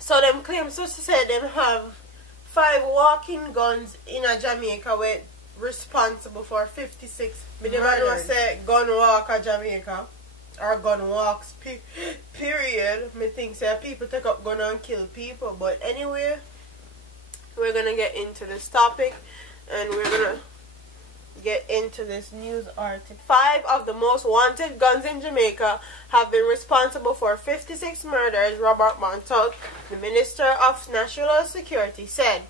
So them claims to say them have 5 walking guns in a Jamaica where responsible for 56 murders. I never say gun walk a Jamaica or gun walks period. Me think say people take up gun and kill people. But anyway, we're gonna get into this topic and we're gonna get into this news article. 5 of the most wanted guns in Jamaica have been responsible for 56 murders, Robert Montague, the Minister of National Security, said.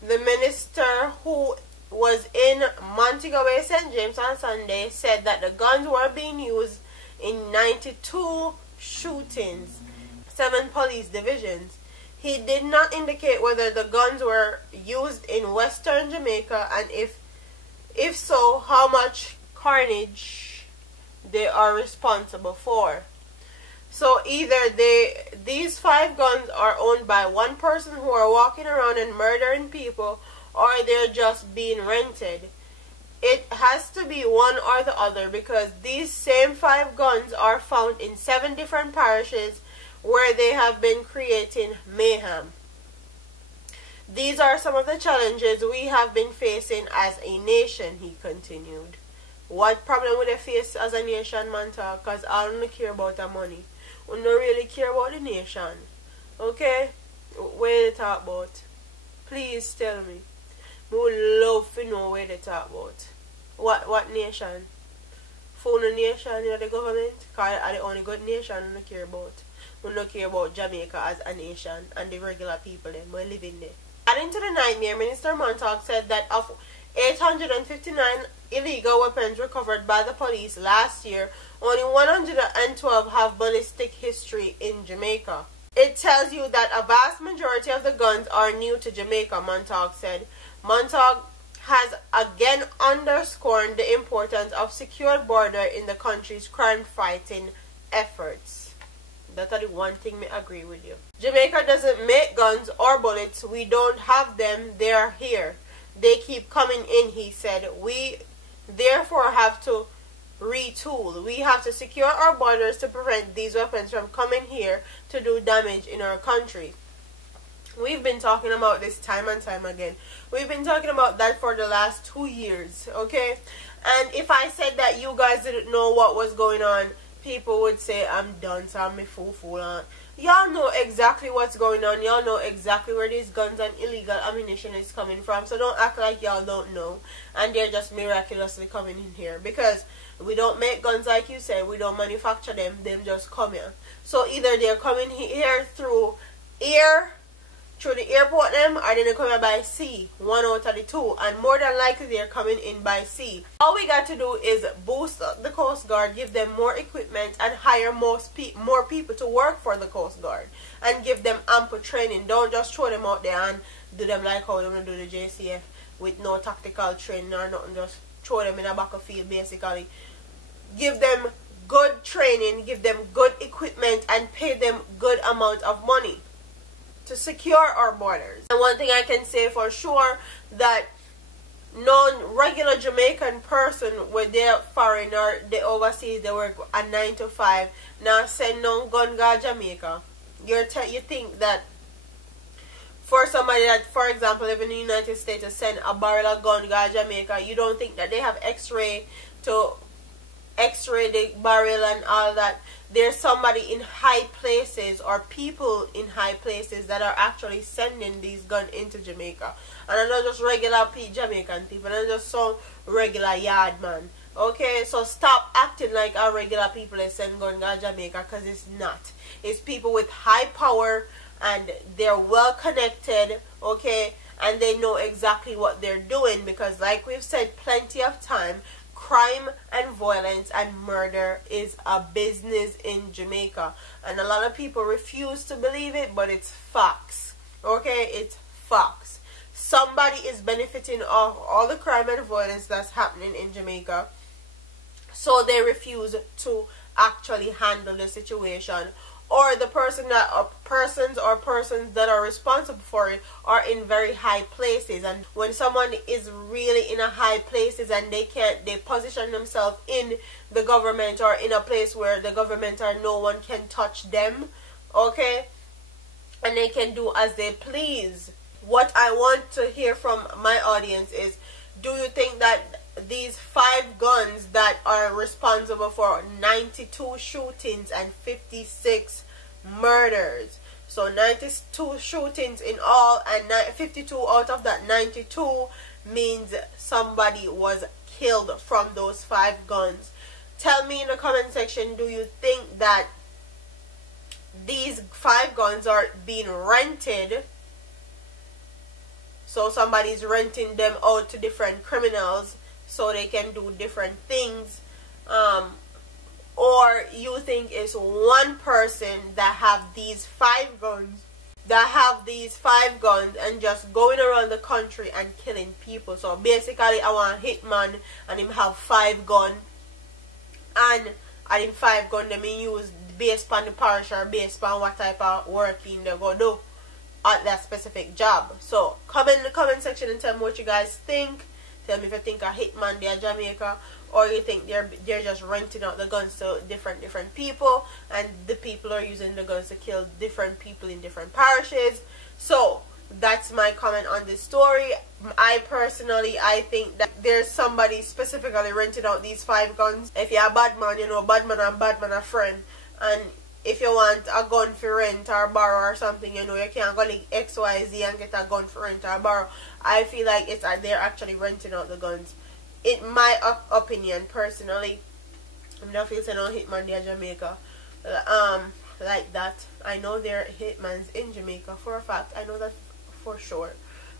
The minister, who was in Montego Bay, St. James on Sunday, said that the guns were being used in 92 shootings, 7 police divisions. He did not indicate whether the guns were used in Western Jamaica and if so, how much carnage they are responsible for. So either these 5 guns are owned by one person who are walking around and murdering people, or they're just being rented. It has to be one or the other, because these same 5 guns are found in 7 different parishes where they have been creating mayhem. These are some of the challenges we have been facing as a nation, he continued. What problem would they face as a nation, man? Because I don't care about the money. We don't really care about the nation. Okay? What they talk about? Please tell me. We would love to know what they talk about. What nation? Phone nation, you know, the government? Because are the only good nation we don't care about. We don't care about Jamaica as a nation and the regular people then. We live in there. Adding to the nightmare, Minister Montague said that of 859 illegal weapons recovered by the police last year, only 112 have ballistic history in Jamaica. It tells you that a vast majority of the guns are new to Jamaica, Montague said. Montague has again underscored the importance of secure border in the country's crime-fighting efforts. That's the one thing I agree with you. Jamaica doesn't make guns or bullets. We don't have them. They're here. They keep coming in, he said. We therefore have to retool. We have to secure our borders to prevent these weapons from coming here to do damage in our country. We've been talking about this time and time again. We've been talking about that for the last 2 years, okay? And if I said that you guys didn't know what was going on, people would say I'm done, so I'm a fool. Y'all know exactly what's going on. Y'all know exactly where these guns and illegal ammunition is coming from. So don't act like y'all don't know and they're just miraculously coming in here. Because we don't make guns like you said. We don't manufacture them. Them just come here. So either they're coming here through air, through the airport them, or they're coming by sea, 1 out of the 2, and more than likely they're coming in by sea. All we got to do is boost the Coast Guard, give them more equipment, and hire more people to work for the Coast Guard, and give them ample training. Don't just throw them out there and do them like how they're going to do the JCF with no tactical training or nothing. Just throw them in a battlefield basically. Give them good training, give them good equipment, and pay them good amount of money to secure our borders. And one thing I can say for sure, that non-regular Jamaican person, where they're foreign or they overseas, they work a 9 to 5, now send no gun to Jamaica. You think that for somebody that, for example, live in the United States, to send a barrel of gun to Jamaica, you don't think that they have x-ray to x-ray the barrel and all that? There's somebody in high places or people in high places that are actually sending these guns into Jamaica. And I'm not just regular Jamaican people, I'm just some regular yard man. Okay, so stop acting like our regular people that send guns to Jamaica, because it's not. It's people with high power and they're well connected, okay, and they know exactly what they're doing, because like we've said plenty of time, crime and violence and murder is a business in Jamaica, and a lot of people refuse to believe it, but it's facts. Okay, it's facts. Somebody is benefiting off all the crime and violence that's happening in Jamaica, so they refuse to actually handle the situation, or the persons that are responsible for it are in very high places. And when someone is really in a high places and they position themselves in the government or in a place where the government or no one can touch them, okay, and they can do as they please. What I want to hear from my audience is, do you think that these 5 guns that are responsible for 92 shootings and 56 murders, so 92 shootings in all, and 52 out of that 92 means somebody was killed from those 5 guns. Tell me in the comment section, do you think that these 5 guns are being rented? So somebody's renting them out to different criminals so they can do different things. Or you think it's one person that have these 5 guns, and just going around the country and killing people. So basically I want a hitman and him have 5 guns, and him 5 guns them he use based on the parish or based on what type of working they go do at that specific job. So comment in the comment section and tell me what you guys think. Tell me if you think a hitman they're Jamaica, or you think they're just renting out the guns to different people, and the people are using the guns to kill different people in different parishes. So that's my comment on this story. I think that there's somebody specifically renting out these 5 guns. If you're a bad man, you know, bad man and bad man are friend, and if you want a gun for rent or borrow or something, you know, you can't go like XYZ and get a gun for rent or borrow. I feel like they're actually renting out the guns. In my opinion, personally, I don't feel no hitman there in Jamaica like that. I know there are hitmans in Jamaica for a fact. I know that for sure.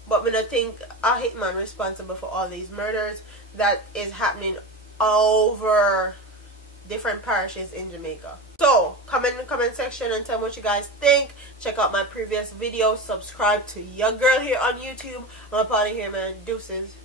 But when I think a hitman responsible for all these murders that is happening over different parishes in Jamaica. So comment in the comment section and tell me what you guys think. Check out my previous videos. Subscribe to your girl here on YouTube. I'm up out of here, man. Deuces.